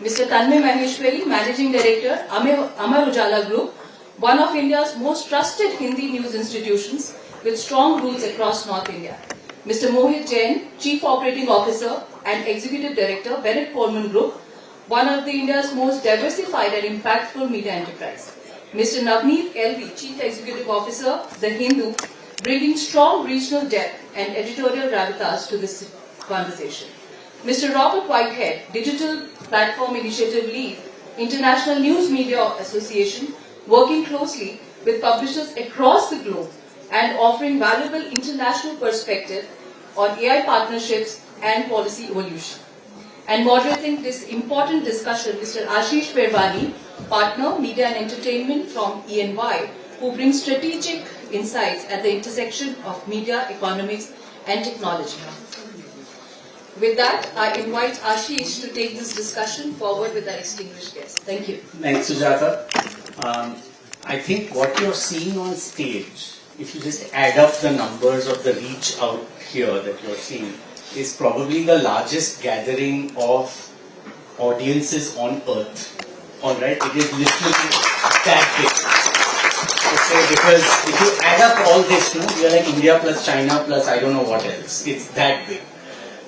Mr. Tanmay Maheshwari, Managing Director, Amar Ujala Group, one of India's most trusted Hindi news institutions with strong roots across North India. Mr. Mohit Jain, Chief Operating Officer and Executive Director, Bennett Coleman Group, one of India's most diversified and impactful media enterprise. Mr. Navneet LV, Chief Executive Officer, The Hindu, bringing strong regional depth and editorial gravitas to this conversation. Mr. Robert Whitehead, Digital Platform Initiative Lead, International News Media Association, working closely with publishers across the globe and offering valuable international perspective on AI partnerships and policy evolution. And moderating this important discussion, Mr. Ashish Perwani, Partner, Media and Entertainment from E&Y, who brings strategic insights at the intersection of media, economics and technology. With that, I invite Ashish to take this discussion forward with our distinguished guests. Thank you. Thanks, Sujata. I think what you're seeing on stage, if you just add up the numbers of the reach out here that you're seeing, is probably the largest gathering of audiences on earth. Alright, it is literally that big. Okay, because if you add up all this, you're like India plus China plus I don't know what else. It's that big.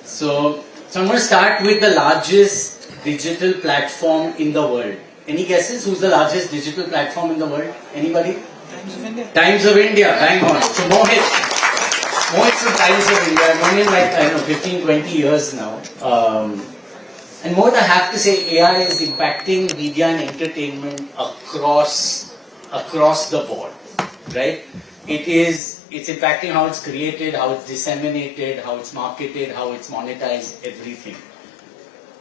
So I'm going to start with the largest digital platform in the world. Any guesses? Who's the largest digital platform in the world? Anybody? Times of India. Times of India, bang on. So Mohit's from Times of India. I've known him like, I don't know, 15, 20 years now. And Mohit, I have to say, AI is impacting media and entertainment across the board, right? It's impacting how it's created, how it's disseminated, how it's marketed, how it's monetized, everything.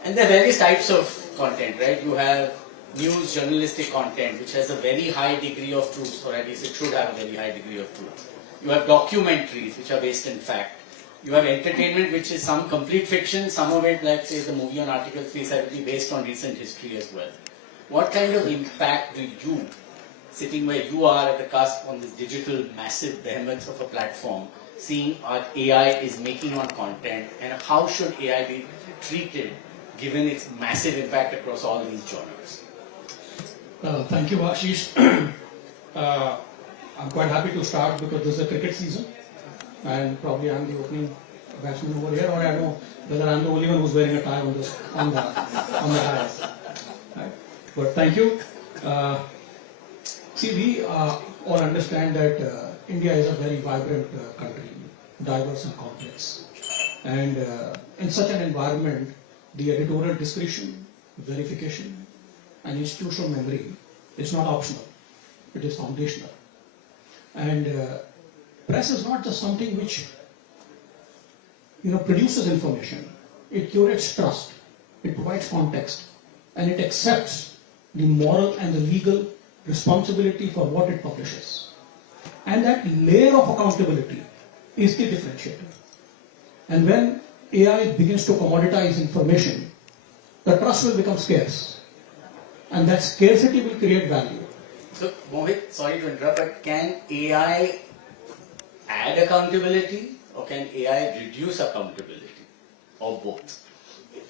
And there are various types of content, right? You have news, journalistic content, which has a very high degree of truth, or at least it should have a very high degree of truth. You have documentaries, which are based in fact. You have entertainment, which is some complete fiction, some of it, like say the movie on Article 370, based on recent history as well. What kind of impact do you, sitting where you are at the cusp on this digital massive behemoth of a platform, seeing what AI is making on content, and how should AI be treated given its massive impact across all these genres? Thank you, Ashish. I'm quite happy to start because this is a cricket season and probably I'm the opening batsman over here, or I don't know whether I'm the only one who's wearing a tie on the ties. Right? But thank you. See, we all understand that India is a very vibrant country, diverse and complex. And in such an environment, the editorial discretion, verification, and institutional memory is not optional. It is foundational. And press is not just something which produces information. It curates trust. It provides context. And it accepts the moral and the legal responsibility for what it publishes. And that layer of accountability is the differentiator. And when AI begins to commoditize information, the trust will become scarce. And that scarcity will create value. So, Mohit, sorry to interrupt, but can AI add accountability or can AI reduce accountability, or both?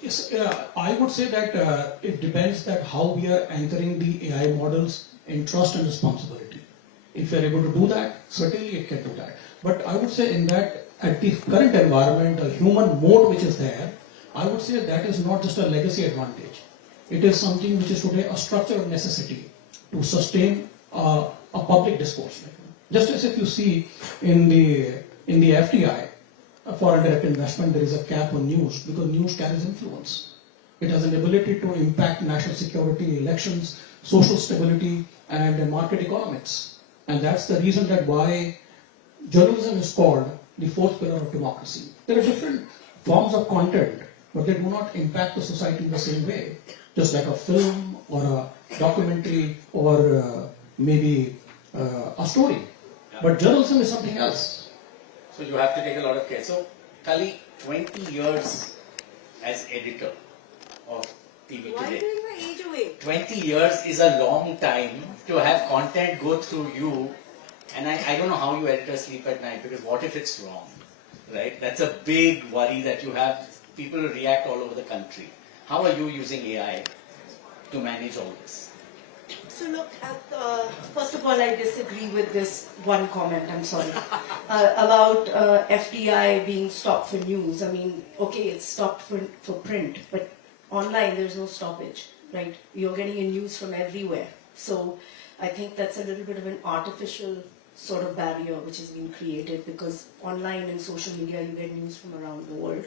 Yes, I would say that it depends that how we are anchoring the AI models in trust and responsibility. If we are able to do that, certainly it can do that. But I would say in that, at the current environment, the human mode which is there, I would say that is not just a legacy advantage. It is something which is today a structural necessity to sustain a public discourse. Just as if you see in the FDI, foreign direct investment, there is a cap on news because news carries influence. It has an ability to impact national security, elections, social stability, and market economics. And that's the reason that why journalism is called the fourth pillar of democracy. There are different forms of content, but they do not impact the society in the same way. Just like a film or a documentary or maybe a story. Yeah. But journalism is something else. So you have to take a lot of care. So, Kalli, 20 years as editor of TV Why are you Today. giving my age away? 20 years is a long time to have content go through you. And I don't know how you editors sleep at night, because what if it's wrong, right? That's a big worry that you have. People react all over the country. How are you using AI to manage all this? So look, first of all, I disagree with this one comment, I'm sorry, about FDI being stopped for news. I mean, okay, it's stopped for print, but online there's no stoppage, right? You're getting your news from everywhere. So I think that's a little bit of an artificial sort of barrier which has been created, because online and social media you get news from around the world.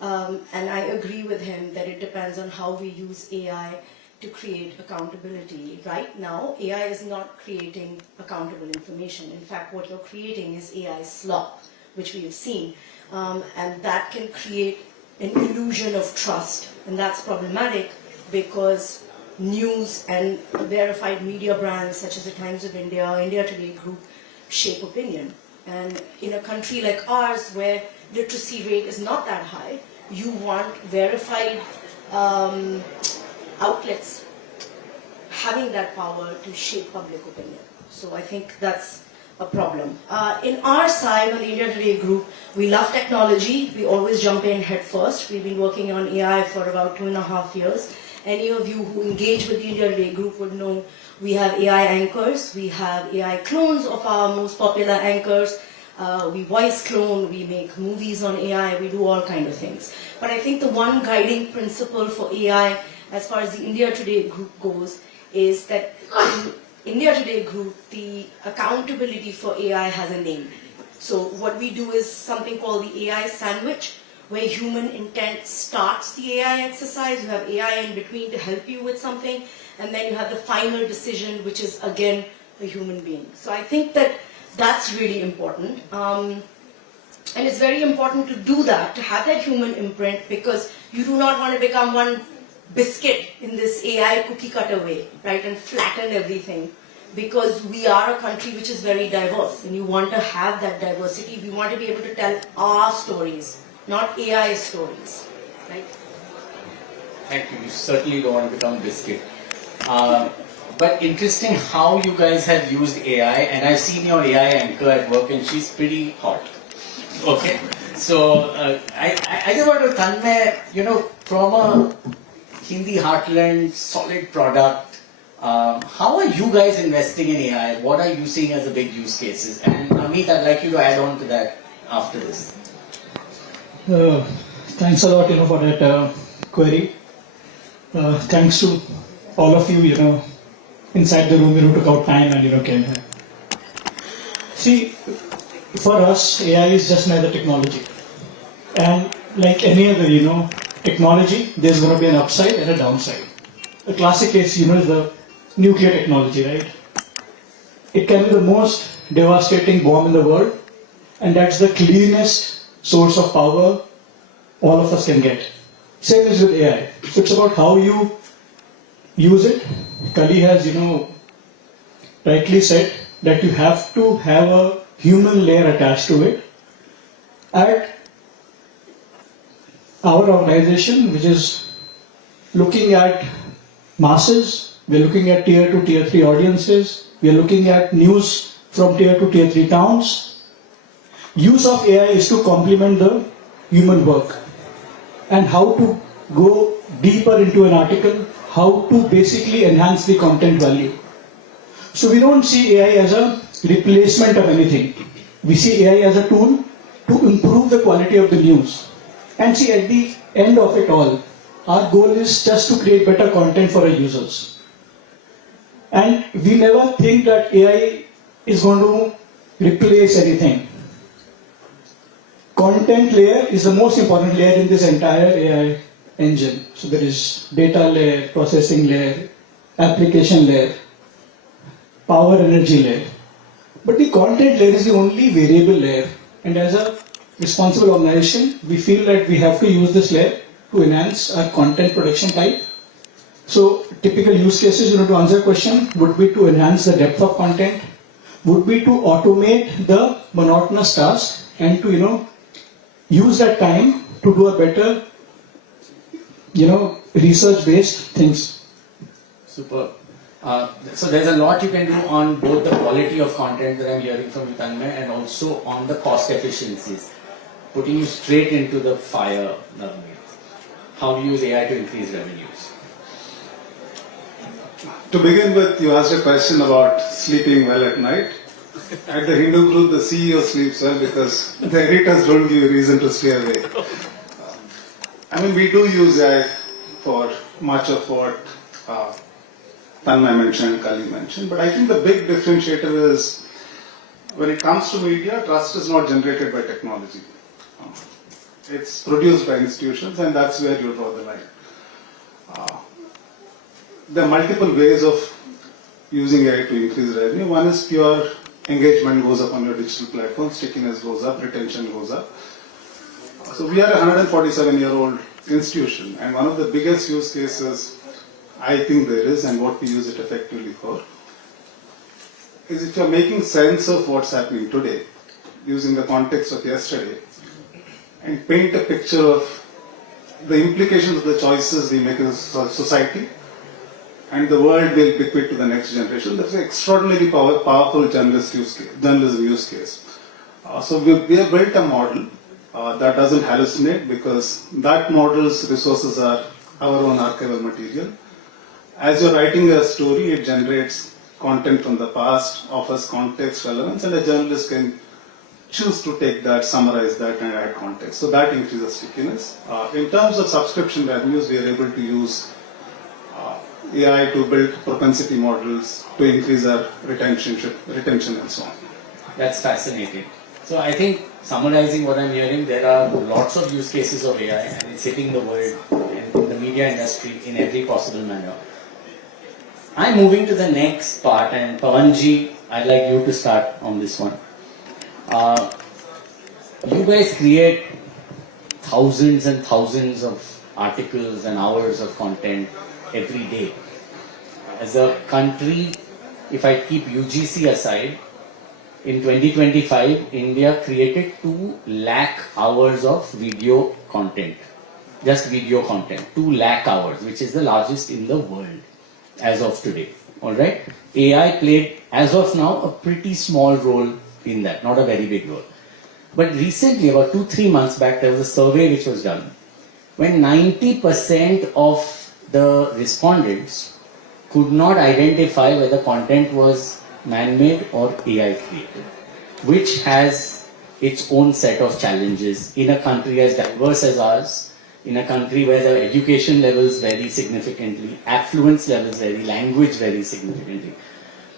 And I agree with him that it depends on how we use AI to create accountability. Right now, AI is not creating accountable information. In fact, what you're creating is AI slop, which we have seen. And that can create an illusion of trust. And that's problematic because news and verified media brands such as the Times of India, India Today Group, shape opinion. And in a country like ours where literacy rate is not that high, you want verified outlets having that power to shape public opinion. So I think that's a problem. In our side, on the India Today Group, we love technology. We always jump in head first. We've been working on AI for about 2.5 years. Any of you who engage with the India Today Group would know we have AI anchors. We have AI clones of our most popular anchors. We voice clone, we make movies on AI, we do all kinds of things. But I think the one guiding principle for AI as far as the India Today Group goes is that in India Today Group, the accountability for AI has a name. So what we do is something called the AI sandwich, where human intent starts the AI exercise. You have AI in between to help you with something, and then you have the final decision, which is again a human being. So I think that that's really important. And it's very important to do that, to have that human imprint, because you do not want to become one biscuit in this AI cookie cutter way, right, and flatten everything. Because we are a country which is very diverse, and you want to have that diversity. We want to be able to tell our stories, not AI stories, right? Thank you. You certainly don't want to become biscuit. But interesting how you guys have used AI, and I've seen your AI anchor at work, and she's pretty hot. Okay, so I just want to convey, from a Hindi heartland, solid product. How are you guys investing in AI? What are you seeing as the big use cases? And Amit, I'd like you to add on to that after this. Thanks a lot, for that query. Thanks to all of you, inside the room, took out time and, came here. See, for us, AI is just another technology. And like any other, technology, there's going to be an upside and a downside. A classic case, is the nuclear technology, right? It can be the most devastating bomb in the world, and that's the cleanest source of power all of us can get. Same is with AI. So it's about how you use it. Kalli has, rightly said that you have to have a human layer attached to it. At our organization, which is looking at masses, we're looking at tier 2, tier 3 audiences, we're looking at news from tier 2, tier 3 towns. Use of AI is to complement the human work, and how to go deeper into an article, how to basically enhance the content value. So we don't see AI as a replacement of anything. We see AI as a tool to improve the quality of the news. And see, at the end of it all, our goal is just to create better content for our users. And we never think that AI is going to replace anything. Content layer is the most important layer in this entire AI engine. So there is data layer, processing layer, application layer, power energy layer. But the content layer is the only variable layer. And as a responsible organization, we feel that we have to use this layer to enhance our content production type. So typical use cases, to answer your question, would be to enhance the depth of content, would be to automate the monotonous task, and to, use that time to do a better, research-based things. Super. So there's a lot you can do on both the quality of content that I'm hearing from you, Tanmay, and also on the cost efficiencies. Putting you straight into the fire, Navneet. How do you use AI to increase revenues? To begin with, you asked a question about sleeping well at night. At the Hindu group, the CEO sleeps well because the editors don't give you reason to stay awake. I mean, we do use AI for much of what Tanmay mentioned and Kalli mentioned, but I think the big differentiator is when it comes to media, trust is not generated by technology. It's produced by institutions, and that's where you draw the line. There are multiple ways of using AI to increase revenue. One is pure engagement goes up on your digital platform, stickiness goes up, retention goes up. So we are a 147-year-old institution, and one of the biggest use cases I think there is, and what we use it effectively for, is if you're making sense of what's happening today, using the context of yesterday, and paint a picture of the implications of the choices we make as a society, and the world will bequeath to the next generation. That's an extraordinarily powerful journalism use case. So we have built a model that doesn't hallucinate, because that model's resources are our own archival material. As you're writing a story, it generates content from the past, offers context, relevance, and a journalist can choose to take that, summarize that, and add context. So that increases stickiness. In terms of subscription revenues, we are able to use AI to build propensity models to increase our retention and so on. That's fascinating. So I think, summarizing what I'm hearing, there are lots of use cases of AI, and it's hitting the world and the media industry in every possible manner. I'm moving to the next part, and Pawanji, I'd like you to start on this one. You guys create thousands and thousands of articles and hours of content every day. As a country, if I keep UGC aside, in 2025, India created 2 lakh hours of video content. Just video content, 2 lakh hours, which is the largest in the world as of today. Alright? AI played, as of now, a pretty small role in that, not a very big role. But recently, about 2-3 months back, there was a survey which was done, when 90% of the respondents could not identify whether content was man-made or AI created, which has its own set of challenges in a country as diverse as ours, in a country where the education levels vary significantly, affluence levels vary, language vary significantly.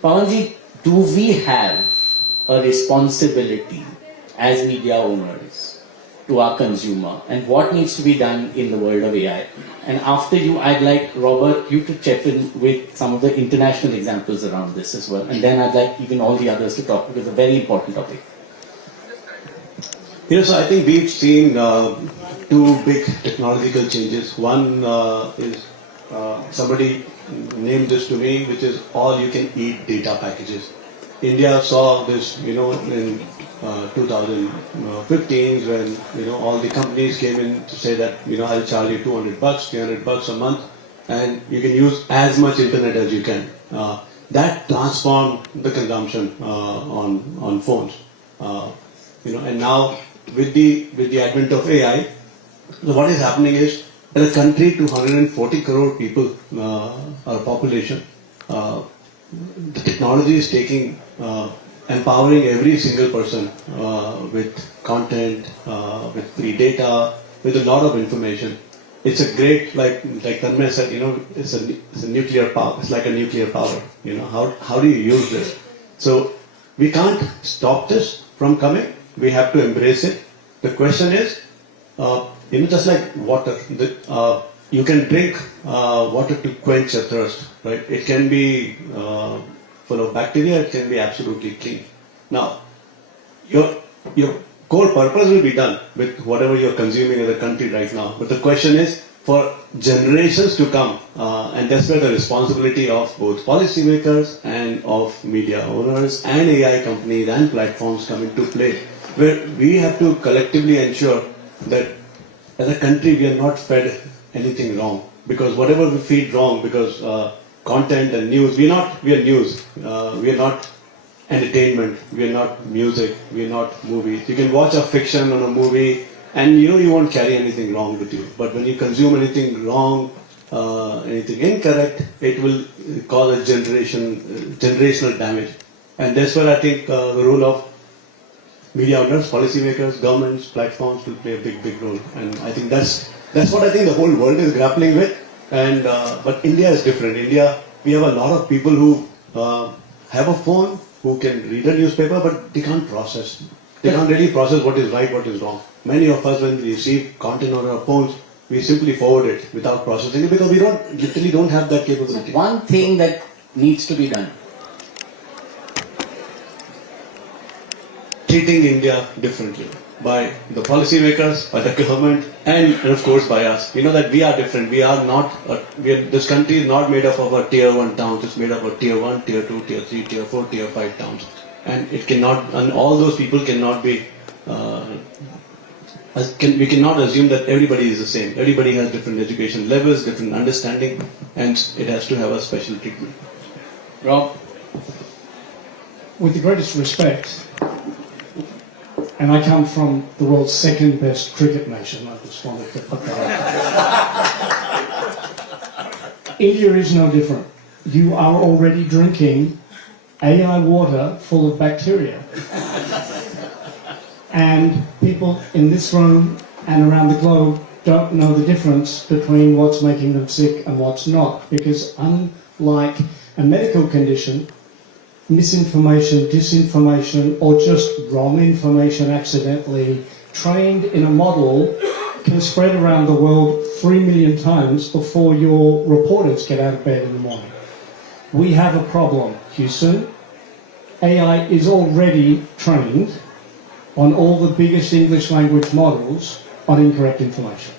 Pawanji, do we have a responsibility as media owners to our consumer, and what needs to be done in the world of AI? And after you, I'd like, Robert, you to chip in with some of the international examples around this as well. And then I'd like even all the others to talk, because it's a very important topic. Yes, I think we've seen 2 big technological changes. One is somebody named this to me, which is all-you-can-eat data packages. India saw this, in 2015, when all the companies came in to say that I'll charge you $200, $300 a month, and you can use as much internet as you can. That transformed the consumption on phones. And now with the advent of AI, so what is happening is, as a country, 240 crore people, our population, the technology is taking, empowering every single person with content, with free data, with a lot of information. It's a great, like Tanmay said, it's a nuclear power. It's like a nuclear power. How do you use this? So we can't stop this from coming. We have to embrace it. The question is, just like water, you can drink water to quench your thirst, right? It can be full of bacteria, it can be absolutely clean. Now, your core purpose will be done with whatever you're consuming in the country right now. But the question is, for generations to come, and that's where the responsibility of both policymakers and of media owners and AI companies and platforms come into play, where we have to collectively ensure that as a country we are not fed anything wrong. Because whatever we feed wrong, because content and news, we are news, we are not entertainment, we are not music, we are not movies. You can watch a fiction or a movie and you won't carry anything wrong with you. But when you consume anything wrong, anything incorrect, it will cause a generational damage. And that's where I think the role of media outlets, policymakers, governments, platforms will play a big role. And I think that's what I think the whole world is grappling with. And but India is different. India, we have a lot of people who have a phone, who can read a newspaper, but they can't process. They can't really process what is right, what is wrong. Many of us, when we receive content on our phones, we simply forward it without processing it because we literally don't have that capability. One thing that needs to be done. Treating India differently by the policymakers, by the government, and of course by us. You know that we are different. We are not. This country is not made up of a tier 1 towns. It's made up of tier 1, tier 2, tier 3, tier 4, tier 5 towns, and it cannot. And all those people cannot be. We cannot assume that everybody is the same. Everybody has different education levels, different understanding, and it has to have a special treatment. Rob? With the greatest respect, and I come from the world's second best cricket nation, I just wanted to put that out. India is no different. You are already drinking AI water full of bacteria. And people in this room and around the globe don't know the difference between what's making them sick and what's not. Because unlike a medical condition, misinformation, disinformation, or just wrong information accidentally trained in a model can spread around the world 3 million times before your reporters get out of bed in the morning. We have a problem, Houston. AI is already trained on all the biggest English language models on incorrect information.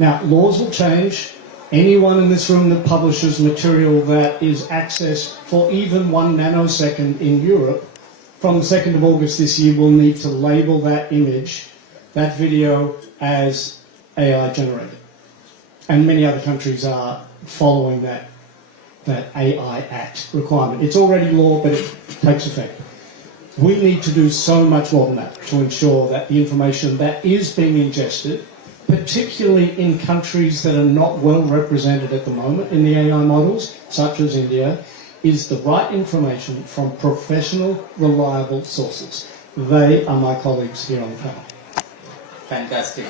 Now, laws will change. Anyone in this room that publishes material that is accessed for even 1 nanosecond in Europe, from the 2nd of August this year, will need to label that image, that video, as AI generated. And many other countries are following that AI Act requirement. It's already law, but it takes effect. We need to do so much more than that to ensure that the information that is being ingested, particularly in countries that are not well represented at the moment in the AI models, such as India, is the right information from professional, reliable sources. They are my colleagues here on the panel. Fantastic.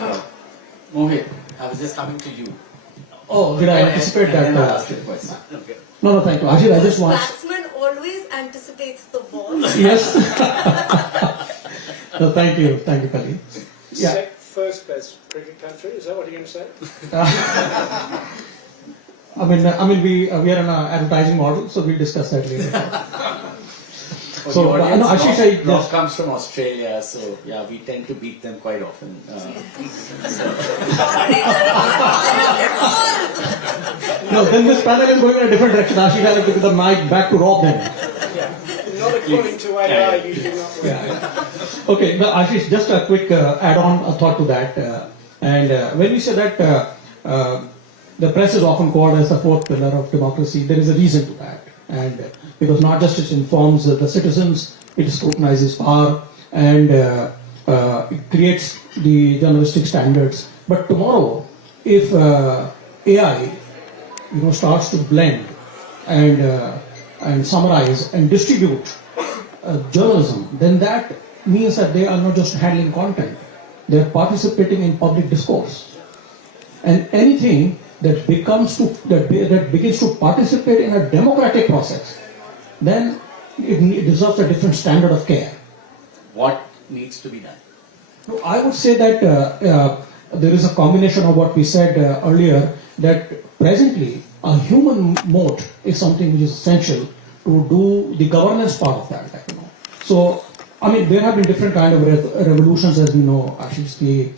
Mohit, I was just coming to you. Oh, did I anticipate that? And I'll ask you a question. Okay. No, thank you. Actually, I just want... Batsman always anticipates the ball. Yes. No, thank you, Kalli. Yeah. First best cricket country, is that what you're going to say? I mean, we are an advertising model, so we'll discuss that later. So, no, Ashish, Rob comes from Australia, so yeah, we tend to beat them quite often. No, then this panel is going in a different direction. Ashish, I'll give the mic back to Rob then. Not according to AI, you do not win. Yeah. Okay, now Ashish, just a quick add-on thought to that. When we say that the press is often called as the fourth pillar of democracy, there is a reason to that. And because not just it informs the citizens, it scrutinizes power and it creates the journalistic standards. But tomorrow, if AI, starts to blend and summarize and distribute journalism, then that means that they are not just handling content, they are participating in public discourse. And anything that begins to participate in a democratic process, then it deserves a different standard of care. What needs to be done? No, I would say that there is a combination of what we said earlier, that presently a human moat is something which is essential to do the governance part of that. So, I mean, there have been different kind of revolutions, as we know, Ashish, the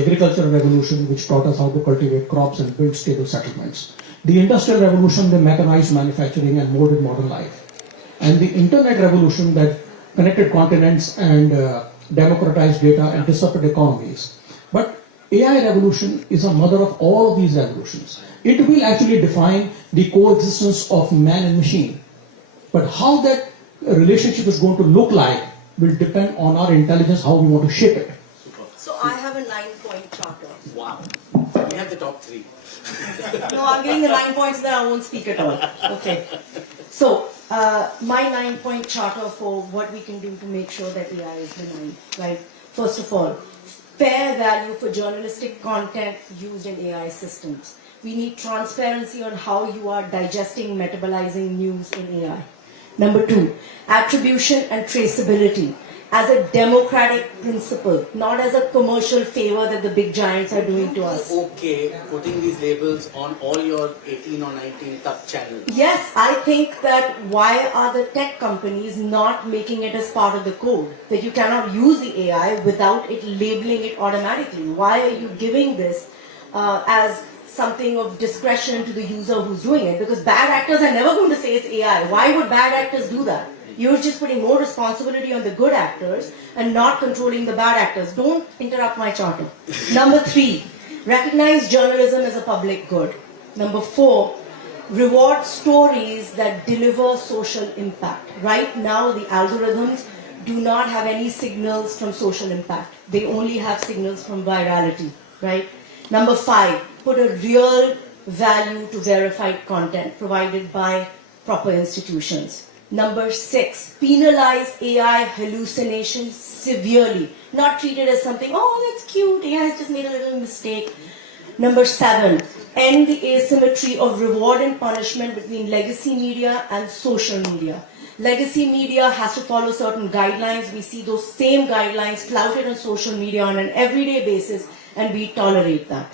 agricultural revolution, which taught us how to cultivate crops and build stable settlements. The industrial revolution, the mechanized manufacturing and molded modern life. And the internet revolution that connected continents and democratized data and disrupted economies. But AI revolution is a mother of all of these revolutions. It will actually define the coexistence of man and machine. But how that relationship is going to look like will depend on our intelligence, how we want to shape it. So I have a 9-point charter. Wow. We have the top 3. No, I'm giving the 9 points, then I won't speak at all. Okay. So, my 9-point charter for what we can do to make sure that AI is benign, right? First of all, fair value for journalistic content used in AI systems. We need transparency on how you are digesting, metabolizing news in AI. Number 2, attribution and traceability as a democratic principle, not as a commercial favor that the big giants are doing to us. Okay, putting these labels on all your 18 or 19 top channels. Yes, I think that why are the tech companies not making it as part of the code? That you cannot use the AI without it labeling it automatically. Why are you giving this as something of discretion to the user who's doing it? Because bad actors are never going to say it's AI. Why would bad actors do that? You're just putting more responsibility on the good actors and not controlling the bad actors. Don't interrupt my charter. Number 3, recognize journalism as a public good. Number 4, reward stories that deliver social impact. Right now, the algorithms do not have any signals from social impact. They only have signals from virality, right? Number 5, put a real value to verified content provided by proper institutions. Number 6, penalize AI hallucinations severely. Not treat it as something, oh, that's cute, AI has just made a little mistake. Number 7, end the asymmetry of reward and punishment between legacy media and social media. Legacy media has to follow certain guidelines. We see those same guidelines flouted on social media on an everyday basis, and we tolerate that.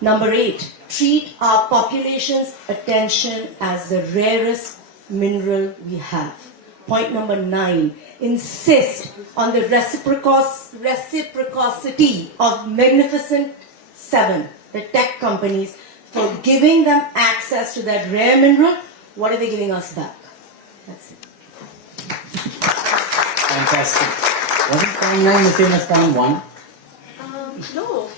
Number 8, treat our population's attention as the rarest mineral we have. Point number 9, insist on the reciprocity of Magnificent 7, the tech companies, for giving them access to that rare mineral. What are they giving us back? That's it. Fantastic. Wasn't timeline the same as time 1? No.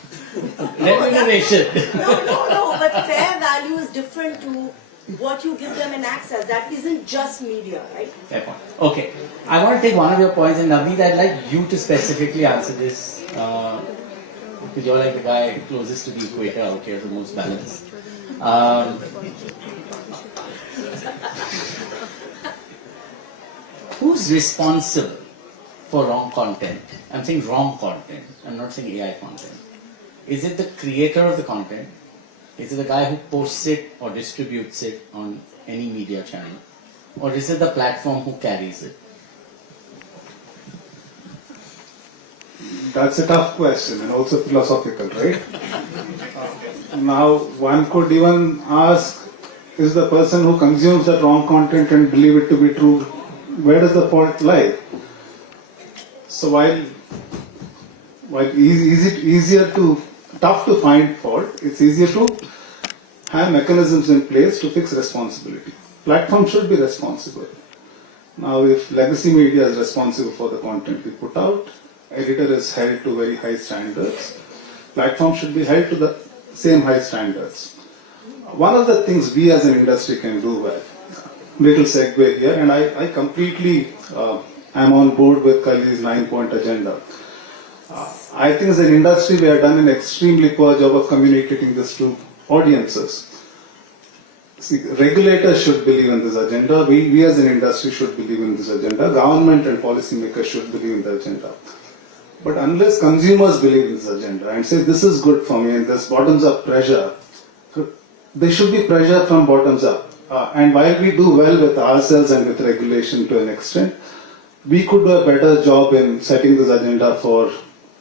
Remuneration. No, but fair value is different to what you give them in access. That isn't just media, right? Fair point. Okay. I want to take one of your points, and Navneet, I'd like you to specifically answer this. Because you're like the guy closest to the equator out here, the most balanced. Who's responsible for wrong content? I'm saying wrong content. I'm not saying AI content. Is it the creator of the content? Is it the guy who posts it or distributes it on any media channel? Or is it the platform who carries it? That's a tough question and also philosophical, right? Now, one could even ask, is the person who consumes that wrong content and believe it to be true, where does the fault lie? So while tough to find fault, it's easier to have mechanisms in place to fix responsibility. Platform should be responsible. Now, if legacy media is responsible for the content we put out, editor is held to very high standards, platform should be held to the same high standards. One of the things we as an industry can do well, little segue here, and I completely am on board with Kalli's 9-point agenda. I think as an industry we have done an extremely poor job of communicating this to audiences. See, regulators should believe in this agenda, we as an industry should believe in this agenda, government and policymakers should believe in the agenda. But unless consumers believe in this agenda and say this is good for me and this bottoms up pressure, there should be pressure from bottoms up. And while we do well with ourselves and with regulation to an extent, we could do a better job in setting this agenda for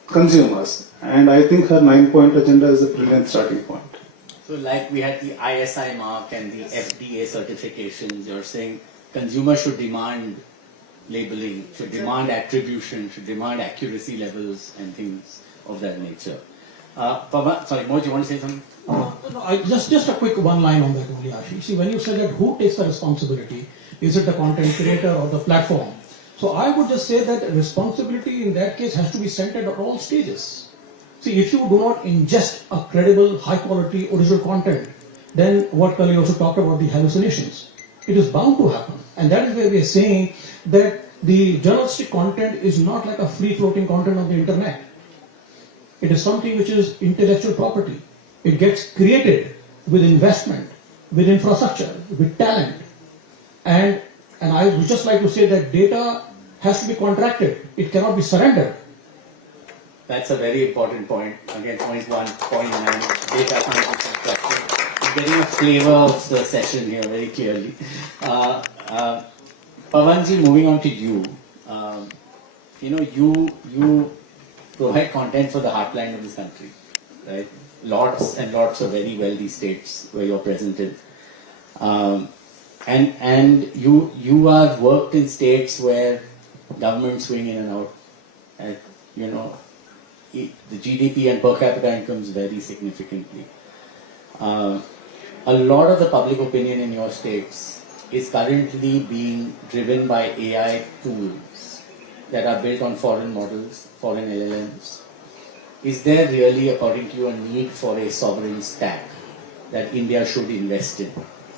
consumers. And I think her 9-point agenda is a brilliant starting point. So like we had the ISI mark and the FDA certifications, you're saying consumers should demand labeling, should demand attribution, should demand accuracy levels and things of that nature. Sorry, Moj, you want to say something? Just a quick one line on that only, Ashish. See, when you say that who takes the responsibility, is it the content creator or the platform? So I would just say that responsibility in that case has to be centered at all stages. See, if you do not ingest a credible, high quality original content, then what Kalli also talked about, the hallucinations, it is bound to happen. And that is where we are saying that the journalistic content is not like a free floating content on the internet. It is something which is intellectual property. It gets created with investment, with infrastructure, with talent. And I would just like to say that data has to be contracted. It cannot be surrendered. That's a very important point. Again, point 1, point 9, data cannot be constructed. You're getting a flavor of the session here very clearly. Pawanji, moving on to you. You provide content for the heartland of this country, right? Lots and lots of very wealthy states where you're present in. And you have worked in states where governments swing in and out. And, the GDP and per capita incomes vary significantly. A lot of the public opinion in your states is currently being driven by AI tools that are built on foreign models, foreign LLMs. Is there really, according to you, a need for a sovereign stack that India should invest in?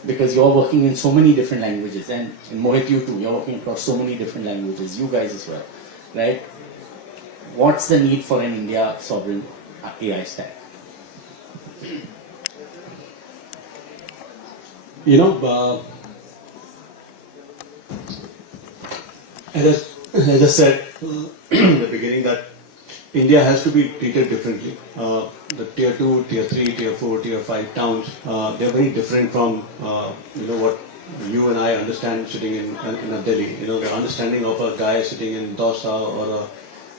Because you're working in so many different languages, and Mohit, you too, you're working across so many different languages, you guys as well, right? What's the need for an India sovereign AI stack? As I said in the beginning, that India has to be treated differently. The tier 2, tier 3, tier 4, tier 5 towns, they're very different from what you and I understand sitting in a Delhi. The understanding of a guy sitting in Dausa or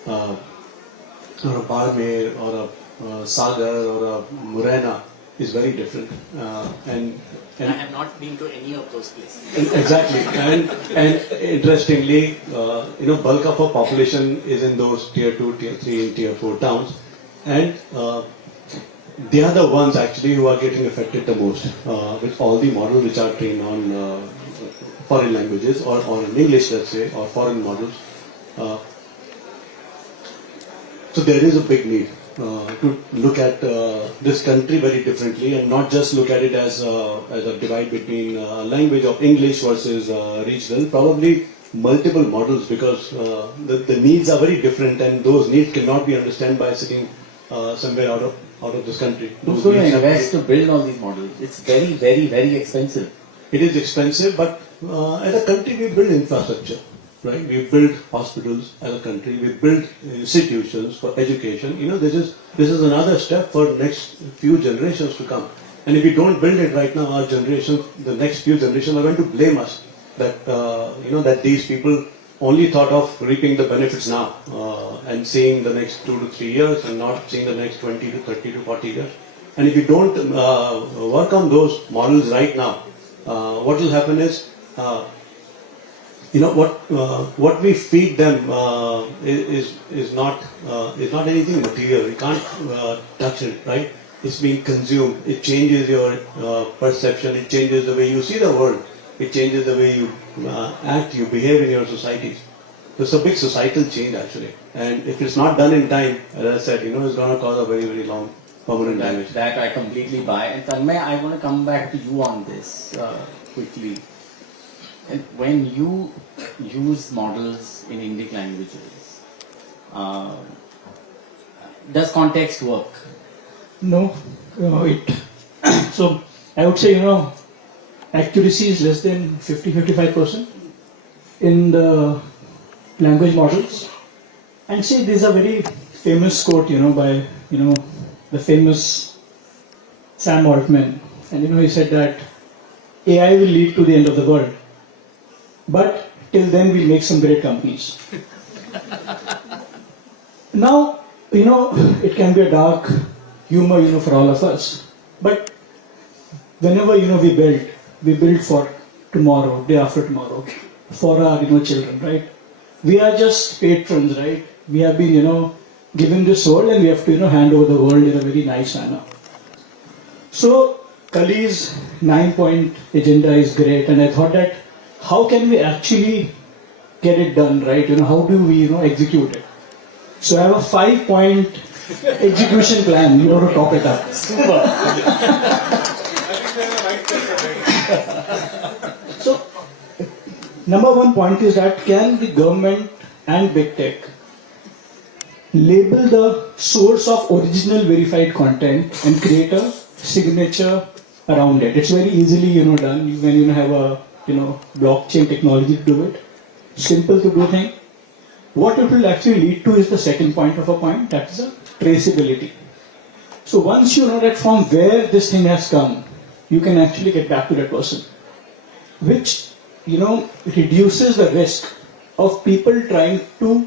a Barmer or a Sagar or a Murena is very different. And I have not been to any of those places. Exactly, and interestingly, bulk of our population is in those tier 2, tier 3, and tier 4 towns, and they are the ones actually who are getting affected the most with all the models which are trained on foreign languages or in English, let's say, or foreign models. So there is a big need to look at this country very differently and not just look at it as a divide between language of English versus regional. Probably multiple models, because the needs are very different and those needs cannot be understood by sitting somewhere out of this country. Who's going to invest to build all these models? It's very, very, very expensive. It is expensive, but as a country we build infrastructure. Right? We build hospitals as a country. We build institutions for education. This is another step for next few generations to come. And if we don't build it right now, our generation, the next few generations are going to blame us that that these people only thought of reaping the benefits now and seeing the next 2 to 3 years and not seeing the next 20 to 30 to 40 years. And if we don't work on those models right now, what will happen is what we feed them is not anything material. You can't touch it, right? It's being consumed. It changes your perception. It changes the way you see the world. It changes the way you act, you behave in your societies. So it's a big societal change actually. And if it's not done in time, as I said, it's going to cause a very, very long permanent damage. That I completely buy. And Tanmay, I want to come back to you on this quickly. And when you use models in Indic languages, does context work? No, so I would say, accuracy is less than 50-55% in the language models. And see, there's a very famous quote, by, the famous Sam Altman. And, he said that AI will lead to the end of the world. But till then, we'll make some great companies. Now, it can be a dark humor, for all of us. But whenever, we build for tomorrow, day after tomorrow, for our, children, right? We are just patrons, right? We have been, given this world and we have to, hand over the world in a very nice manner. So, Kalli's 9-point agenda is great, and I thought that how can we actually get it done, right? How do we, execute it? So I have a 5-point execution plan. You want to top it up. Super. So, number 1 point is that can the government and big tech label the source of original verified content and create a signature around it. It's very easily, done when you have a, blockchain technology to do it. Simple to do thing. What it will actually lead to is the second point of a point, that is a traceability. So once you know that from where this thing has come, you can actually get back to that person, which, reduces the risk of people trying to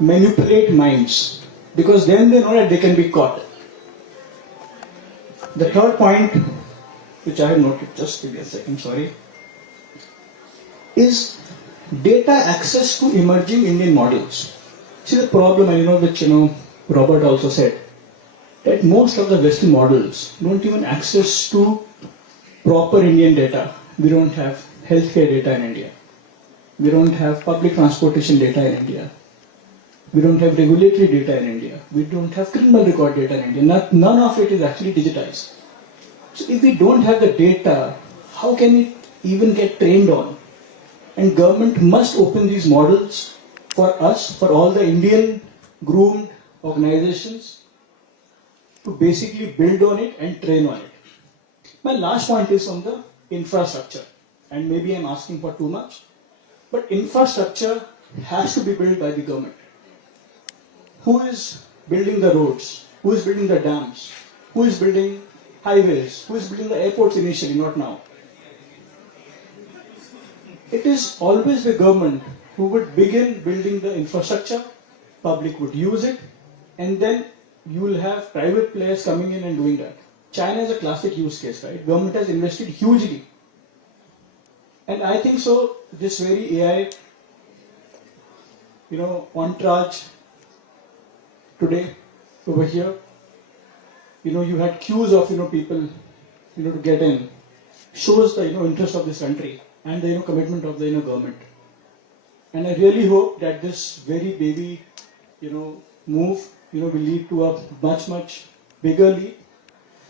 manipulate minds, because then they know that they can be caught. The third point, which I have noted, just give me a second, sorry, is data access to emerging Indian models. See the problem, which Robert also said, that most of the Western models don't even access to proper Indian data. We don't have healthcare data in India. We don't have public transportation data in India. We don't have regulatory data in India. We don't have criminal record data in India. None of it is actually digitized. So if we don't have the data, how can it even get trained on? And government must open these models for us, for all the Indian groomed organizations, to basically build on it and train on it. My last point is on the infrastructure. And maybe I'm asking for too much, but infrastructure has to be built by the government. Who is building the roads? Who is building the dams? Who is building highways? Who is building the airports initially, not now? It is always the government who would begin building the infrastructure, public would use it, and then you will have private players coming in and doing that. China is a classic use case, right? Government has invested hugely. And I think so, this very AI, entourage today over here, you had queues of, people, to get in, shows the, interest of this country and the, commitment of the, government. And I really hope that this very baby, move, will lead to a much, much bigger leap.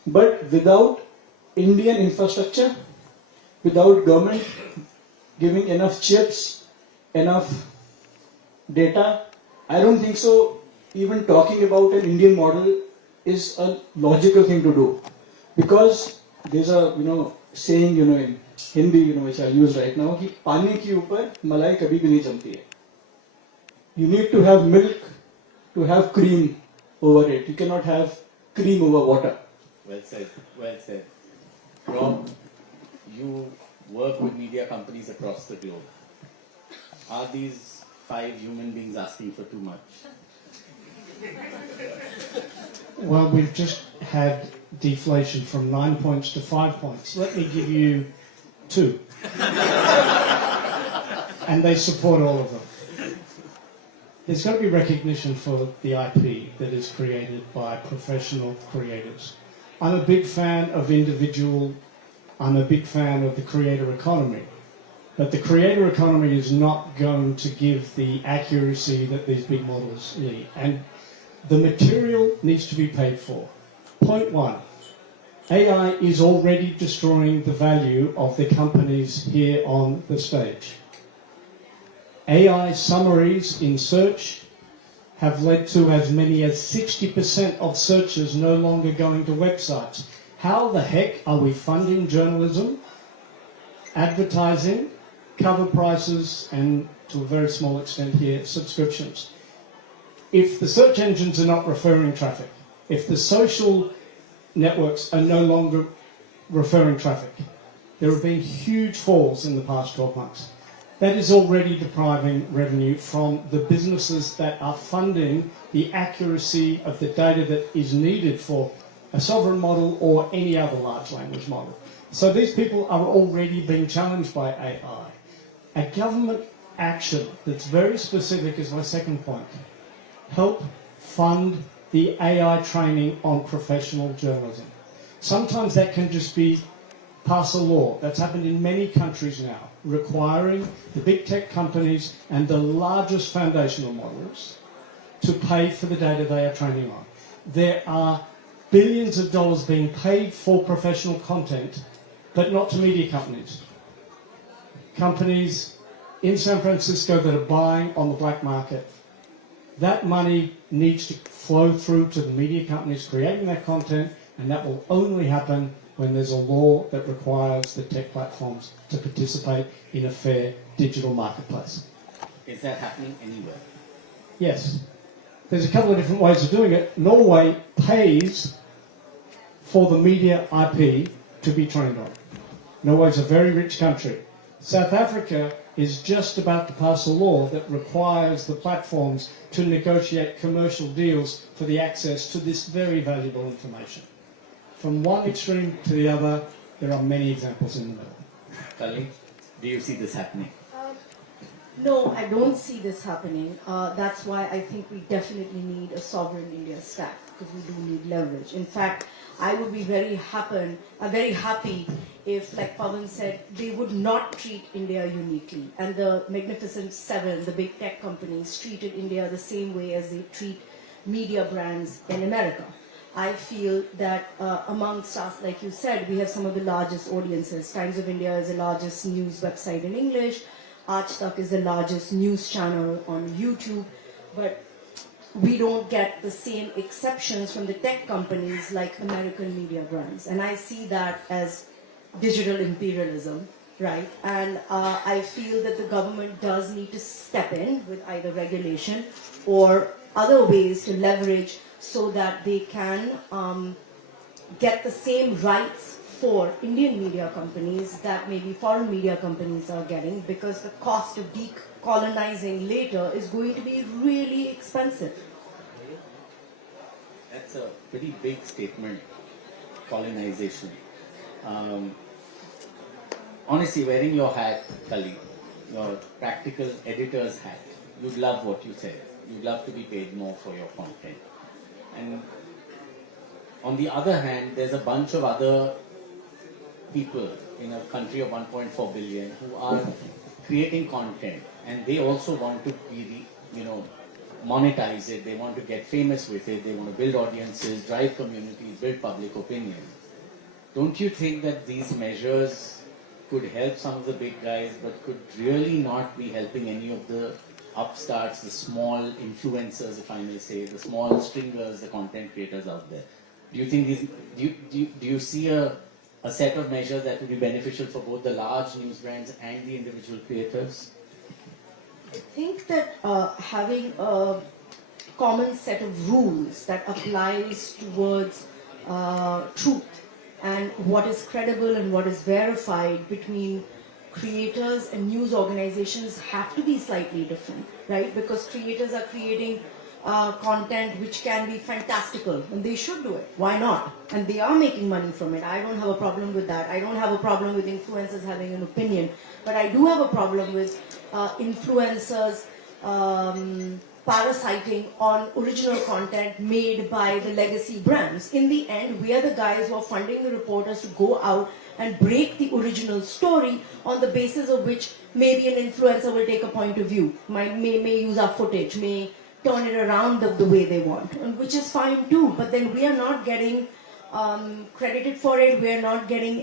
But without Indian infrastructure, without government giving enough chips, enough data, I don't think so even talking about an Indian model is a logical thing to do. Because there's a saying in Hindi which I'll use right now, कि पानी के ऊपर मलाई कभी भी नहीं जमती है. You need to have milk to have cream over it. You cannot have cream over water. Well said, well said. Rob, you work with media companies across the globe. Are these 5 human beings asking for too much? Well, we've just had deflation from 9 points to 5 points. Let me give you 2. And they support all of them. There's got to be recognition for the IP that is created by professional creators. I'm a big fan of I'm a big fan of the creator economy. But the creator economy is not going to give the accuracy that these big models need. And the material needs to be paid for. Point 1. AI is already destroying the value of the companies here on the stage. AI summaries in search have led to as many as 60% of searches no longer going to websites. How the heck are we funding journalism, advertising, cover prices, and to a very small extent here, subscriptions? If the search engines are not referring traffic, if the social networks are no longer referring traffic, there have been huge falls in the past 12 months. That is already depriving revenue from the businesses that are funding the accuracy of the data that is needed for a sovereign model or any other large language model. So these people are already being challenged by AI. A government action that's very specific is my second point. Help fund the AI training on professional journalism. Sometimes that can just be pass a law. That's happened in many countries now, requiring the big tech companies and the largest foundational models to pay for the data they are training on. There are billions of dollars being paid for professional content, but not to media companies. Companies in San Francisco that are buying on the black market. That money needs to flow through to the media companies creating that content, and that will only happen when there's a law that requires the tech platforms to participate in a fair digital marketplace. Is that happening anywhere? Yes. There's a couple of different ways of doing it. Norway pays for the media IP to be trained on. Norway's a very rich country. South Africa is just about to pass a law that requires the platforms to negotiate commercial deals for the access to this very valuable information. From one extreme to the other, there are many examples in the middle. Kalli, do you see this happening? No, I don't see this happening. That's why I think we definitely need a sovereign India stack, because we do need leverage. In fact, I would be very happy if, like Pawan said, they would not treat India uniquely. And the Magnificent Seven, the big tech companies, treated India the same way as they treat media brands in America. I feel that amongst us, like you said, we have some of the largest audiences. Times of India is the largest news website in English. Aaj Tak is the largest news channel on YouTube. But we don't get the same exceptions from the tech companies like American media brands. And I see that as digital imperialism, right? And I feel that the government does need to step in with either regulation or other ways to leverage so that they can get the same rights for Indian media companies that maybe foreign media companies are getting, because the cost of decolonizing later is going to be really expensive. That's a pretty big statement, colonization. Honestly, wearing your hat, Kalli, your practical editor's hat, you'd love what you said. You'd love to be paid more for your content. And on the other hand, there's a bunch of other people in a country of 1.4 billion who are creating content, and they also want to be, monetize it. They want to get famous with it. They want to build audiences, drive communities, build public opinion. Don't you think that these measures could help some of the big guys, but could really not be helping any of the upstarts, the small influencers, if I may say, the small stringers, the content creators out there? Do you think these? Do you see a set of measures that would be beneficial for both the large news brands and the individual creators? I think that having a common set of rules that applies towards truth and what is credible and what is verified between creators and news organizations have to be slightly different, right? Because creators are creating content which can be fantastical, and they should do it. Why not? And they are making money from it. I don't have a problem with that. I don't have a problem with influencers having an opinion, but I do have a problem with influencers parasiting on original content made by the legacy brands. In the end, we are the guys who are funding the reporters to go out and break the original story on the basis of which maybe an influencer will take a point of view, may use our footage, may turn it around the way they want, which is fine too. But then we are not getting credited for it, we are not getting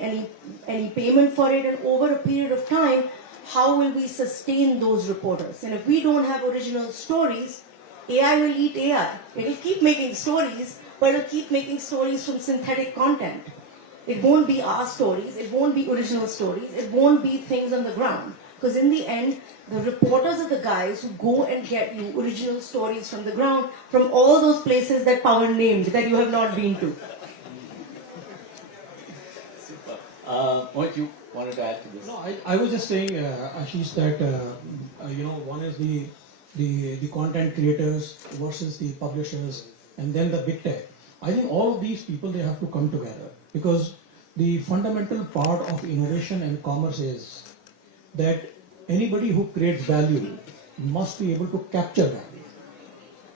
any payment for it, and over a period of time, how will we sustain those reporters? And if we don't have original stories, AI will eat AI. It will keep making stories, but it will keep making stories from synthetic content. It won't be our stories, it won't be original stories, it won't be things on the ground. Because in the end, the reporters are the guys who go and get you original stories from the ground, from all those places that Pawan named, that you have not been to. Super. What you wanted to add to this? No, I was just saying, Ashish, that one is the content creators versus the publishers, and then the big tech. I think all of these people, they have to come together, because the fundamental part of innovation and commerce is that anybody who creates value must be able to capture value,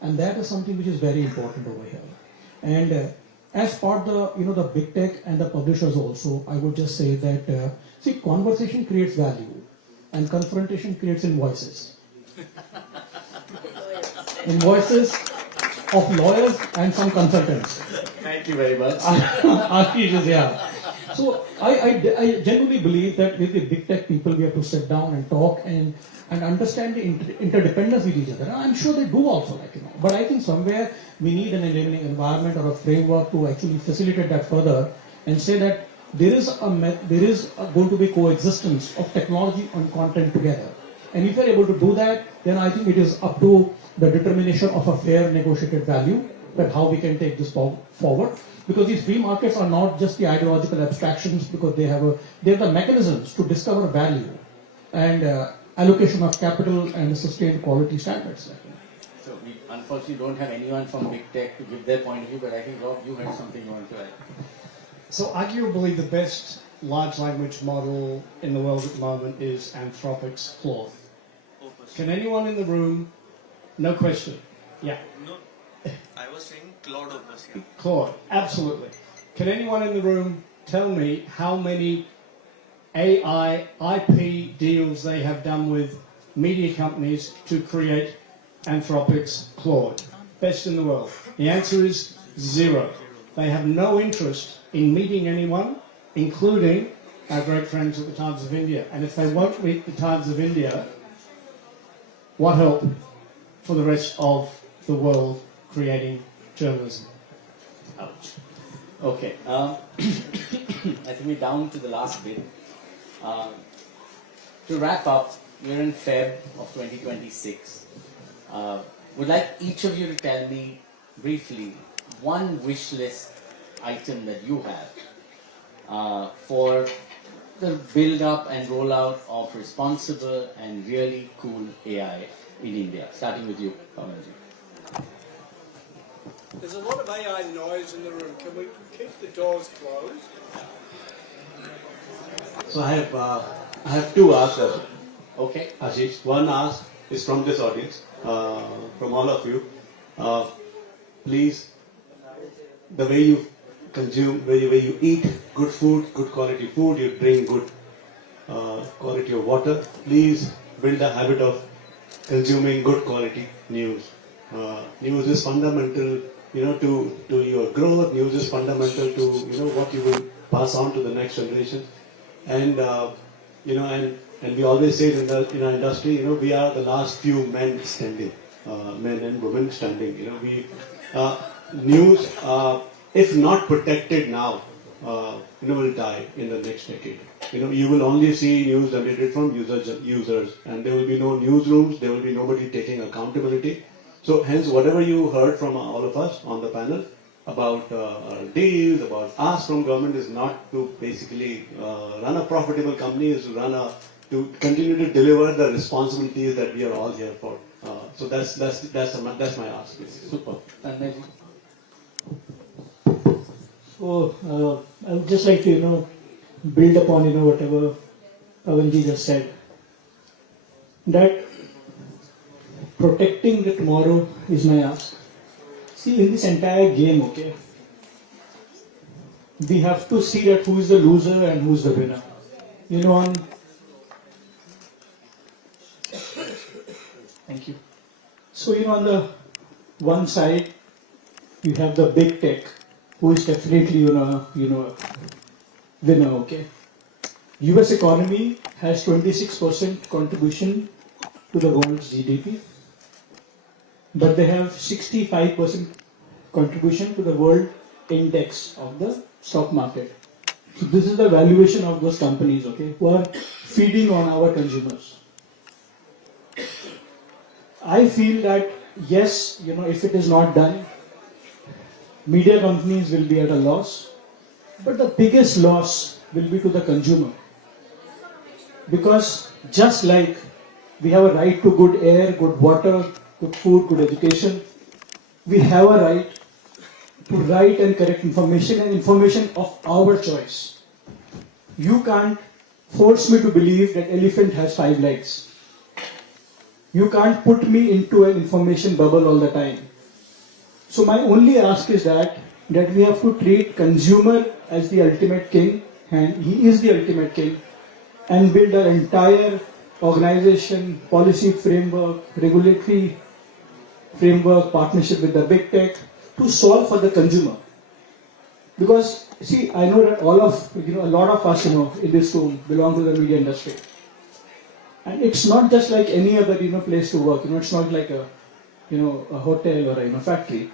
and that is something which is very important over here. And as part the big tech and the publishers also, I would just say that conversation creates value, and confrontation creates invoices. Invoices of lawyers and some consultants. Thank you very much. Ashish, yeah. So I genuinely believe that with the big tech people, we have to sit down and talk and understand the interdependence with each other. And I'm sure they do also, But I think somewhere we need an enabling environment or a framework to actually facilitate that further and say that there is going to be coexistence of technology and content together. And if you're able to do that, then I think it is up to the determination of a fair negotiated value, that how we can take this forward. Because these free markets are not just the ideological abstractions, because they're the mechanisms to discover value and allocation of capital and sustained quality standards. So we unfortunately don't have anyone from big tech to give their point of view, but I think Rob, you had something you want to add. So arguably the best large language model in the world at the moment is Anthropic's Claude. Can anyone in the room, no question, yeah. No, I was saying Claude Opus, yeah. Claude, absolutely. Can anyone in the room tell me how many AI IP deals they have done with media companies to create Anthropic's Claude? Best in the world. The answer is 0. They have no interest in meeting anyone, including our great friends at the Times of India. And if they won't meet the Times of India, what help for the rest of the world creating journalism? Ouch. Okay. I think we're down to the last bit. To wrap up, we're in Feb of 2026. Would like each of you to tell me briefly one wish list item that you have for the build-up and rollout of responsible and really cool AI in India. Starting with you, Kamalji. There's a lot of AI noise in the room. Can we keep the doors closed? So I have two asks. Okay. Ashish, one ask is from this audience, from all of you. Please, the way you consume, the way you eat good food, good quality food, you drink good quality of water, please build a habit of consuming good quality news. News is fundamental, to your growth. News is fundamental to, what you will pass on to the next generation. And, and we always say in our industry, we are the last few men standing, men and women standing. News, if not protected now, will die in the next decade. You will only see news generated from users, and there will be no newsrooms, there will be nobody taking accountability. So hence, whatever you heard from all of us on the panel about deals, about ask from government is not to basically run a profitable company, is to continue to deliver the responsibilities that we are all here for. So that's my ask. Super. And So I would just like to build upon whatever Pawanji just said, that protecting the tomorrow is my ask. See, in this entire game, okay, we have to see that who is the loser and who is the winner. Thank you. So on the one side you have the big tech, who is definitely winner, okay. US economy has 26% contribution to the world's GDP, but they have 65% contribution to the world index of the stock market. So this is the valuation of those companies, okay, who are feeding on our consumers. I feel that yes, if it is not done, media companies will be at a loss, but the biggest loss will be to the consumer. Because just like we have a right to good air, good water, good food, good education, we have a right to right and correct information, and information of our choice. You can't force me to believe that elephant has 5 legs. You can't put me into an information bubble all the time. So my only ask is that we have to treat consumer as the ultimate king, and he is the ultimate king, and build an entire organization, policy framework, regulatory framework, partnership with the big tech to solve for the consumer. Because see, I know that a lot of us in this room belong to the media industry, and it's not just like any other place to work. It's not like a hotel or a factory.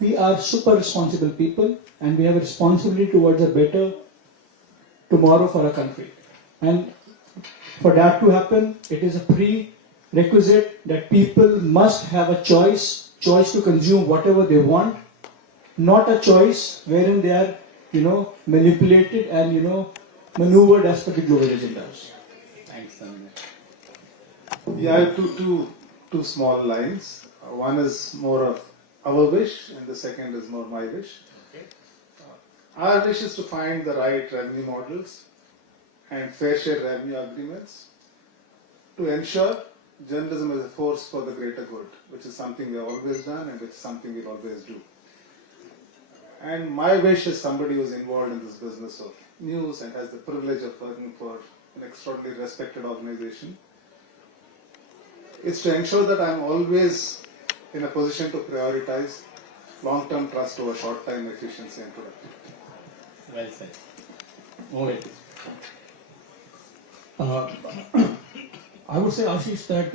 We are super responsible people, and we have a responsibility towards a better tomorrow for a country. And for that to happen, it is a prerequisite that people must have a choice to consume whatever they want, not a choice wherein they are, manipulated and, maneuvered as per the global agendas. Thanks, Sanjay. Yeah, I have two small lines. One is more of our wish, and the second is more my wish. Okay. Our wish is to find the right revenue models and fair share revenue agreements to ensure journalism is a force for the greater good, which is something we've always done and which is something we'll always do. And my wish is somebody who's involved in this business of news and has the privilege of working for an extraordinarily respected organization, is to ensure that I'm always in a position to prioritize long-term trust over short-term efficiency and productivity. Well said. Mohit. I would say, Ashish, that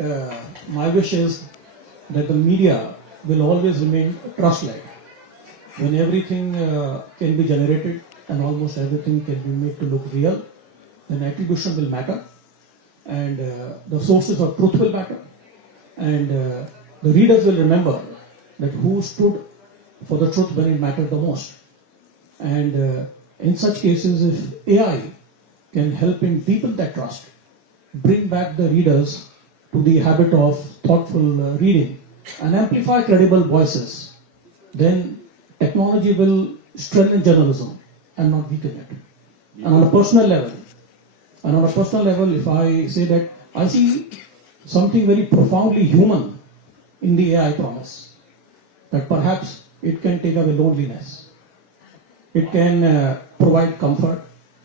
my wish is that the media will always remain trust-led. When everything can be generated and almost everything can be made to look real, then attribution will matter, and the sources of truth will matter, and the readers will remember that who stood for the truth when it mattered the most. And in such cases, if AI can help in deepen that trust, bring back the readers to the habit of thoughtful reading, and amplify credible voices, then technology will strengthen journalism and not weaken it. And on a personal level, if I say that I see something very profoundly human in the AI promise, that perhaps it can take away loneliness. It can provide comfort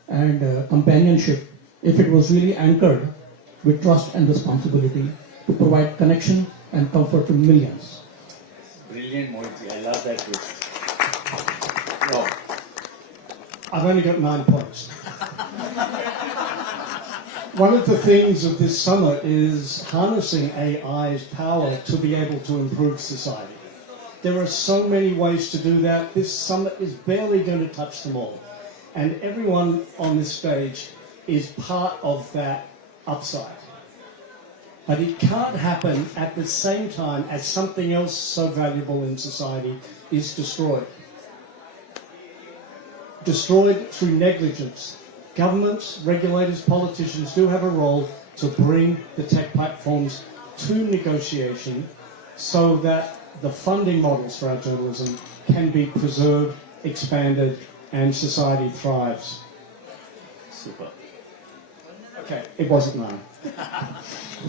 and companionship if it was really anchored with trust and responsibility to provide connection and comfort to millions. Brilliant, Mohit. I love that twist. Rob. I've only got 9 points. One of the themes of this summit is harnessing AI's power to be able to improve society. There are so many ways to do that. This summit is barely going to touch them all. And everyone on this stage is part of that upside. But it can't happen at the same time as something else so valuable in society is destroyed. Destroyed through negligence. Governments, regulators, politicians do have a role to bring the tech platforms to negotiation so that the funding models for our journalism can be preserved, expanded, and society thrives. Super. Okay, it wasn't mine.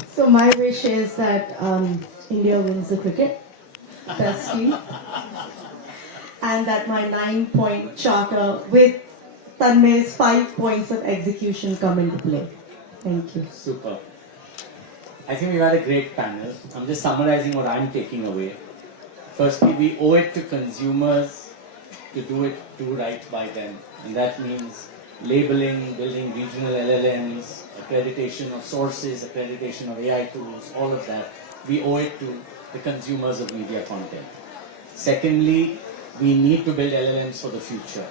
So my wish is that India wins the cricket test team, and that my 9-point charter with Tanmay's 5 points of execution come into play. Thank you. Super. I think we've had a great panel. I'm just summarizing what I'm taking away. Firstly, we owe it to consumers to do right by them. And that means labeling, building regional LLMs, accreditation of sources, accreditation of AI tools, all of that. We owe it to the consumers of media content. Secondly, we need to build LLMs for the future.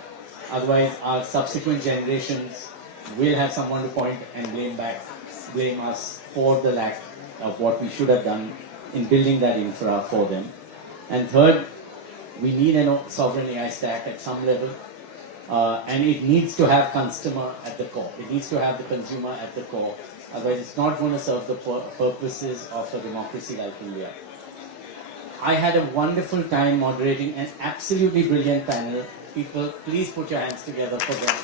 Otherwise, our subsequent generations will have someone to point and blame us for the lack of what we should have done in building that infra for them. And third, we need a sovereign AI stack at some level, and it needs to have customer at the core. It needs to have the consumer at the core. Otherwise, it's not going to serve the purposes of a democracy like India. I had a wonderful time moderating an absolutely brilliant panel. People, please put your hands together for them.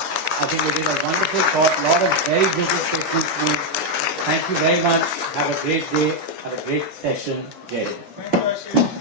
I think they did a wonderful talk, a lot of very busy statements made. Thank you very much. Have a great day. Have a great session. Jai Hind. Thank you, Ashish.